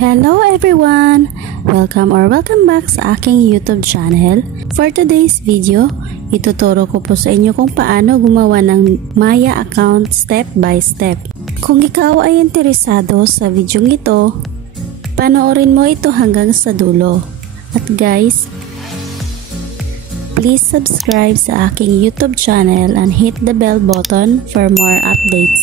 Hello everyone! Welcome back sa aking YouTube channel. For today's video, ituturo ko po sa inyo kung paano gumawa ng Maya account step by step. Kung ikaw ay interesado sa video ito, panoorin mo ito hanggang sa dulo. At guys, please subscribe sa aking YouTube channel and hit the bell button for more updates.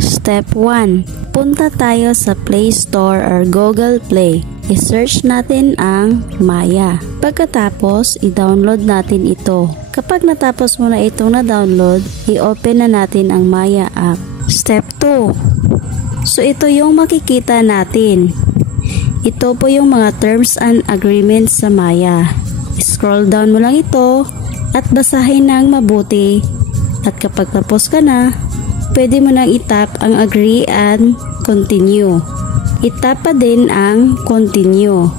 Step 1. Punta tayo sa Play Store or Google Play. I-search natin ang Maya. Pagkatapos, i-download natin ito. Kapag natapos mo na itong na-download, i-open na natin ang Maya app. Step 2. So ito yung makikita natin. Ito po yung mga terms and agreements sa Maya. Scroll down mo lang ito at basahin ng mabuti. At kapag tapos ka na, pwede mo nang itap ang agree and continue. Itap pa din ang continue.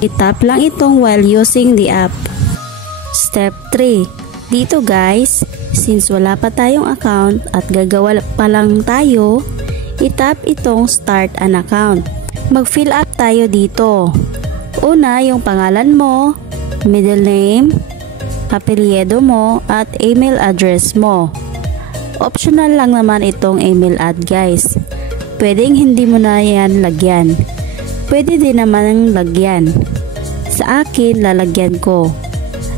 Itap lang itong while using the app. Step 3. Dito guys, since wala pa tayong account at gagawa pa lang tayo, itap itong start an account. Mag-fill up tayo dito. Una, yung pangalan mo, middle name, apelyido mo, at email address mo. Optional lang naman itong email ad guys. Pwedeng hindi mo na yan lagyan. Pwede din naman lagyan. Sa akin, lalagyan ko.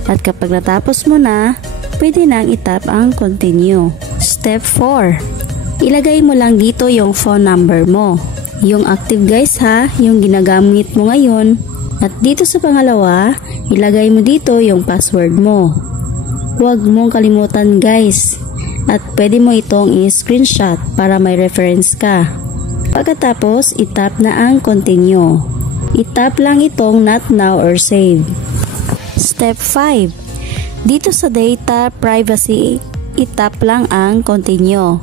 At kapag natapos mo na, pwede nang itap ang continue. Step 4. Ilagay mo lang dito yung phone number mo. Yung active guys ha, yung ginagamit mo ngayon. At dito sa pangalawa, ilagay mo dito yung password mo. Huwag mong kalimutan guys. At pwede mo itong i-screenshot para may reference ka. Pagkatapos, itap na ang continue. Itap lang itong not now or save. Step 5. Dito sa data privacy, itap lang ang continue.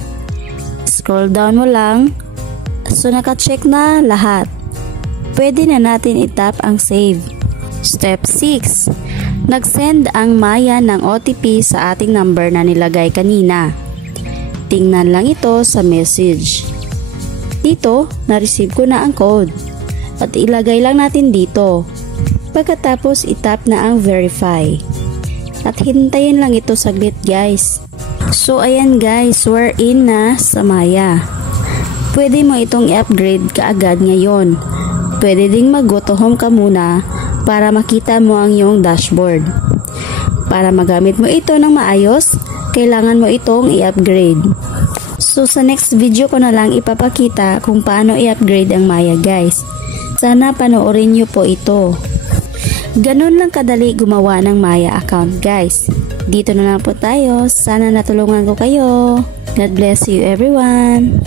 Scroll down mo lang. So naka-check na lahat. Pwede na natin itap ang save. Step 6. Nag-send ang Maya ng OTP sa ating number na nilagay kanina. Tingnan lang ito sa message. Dito, na-receive ko na ang code. At ilagay lang natin dito. Pagkatapos, itap na ang verify. At hintayin lang ito saglit guys. So ayan guys, we're in na sa Maya. Pwede mo itong i-upgrade kaagad ngayon. Pwede ding mag-go to home ka muna para makita mo ang iyong dashboard. Para magamit mo ito ng maayos, kailangan mo itong i-upgrade. So sa next video ko na lang ipapakita kung paano i-upgrade ang Maya guys. Sana panoorin nyo po ito. Ganun lang kadali gumawa ng Maya account guys. Dito na lang po tayo. Sana natulungan ko kayo. God bless you everyone.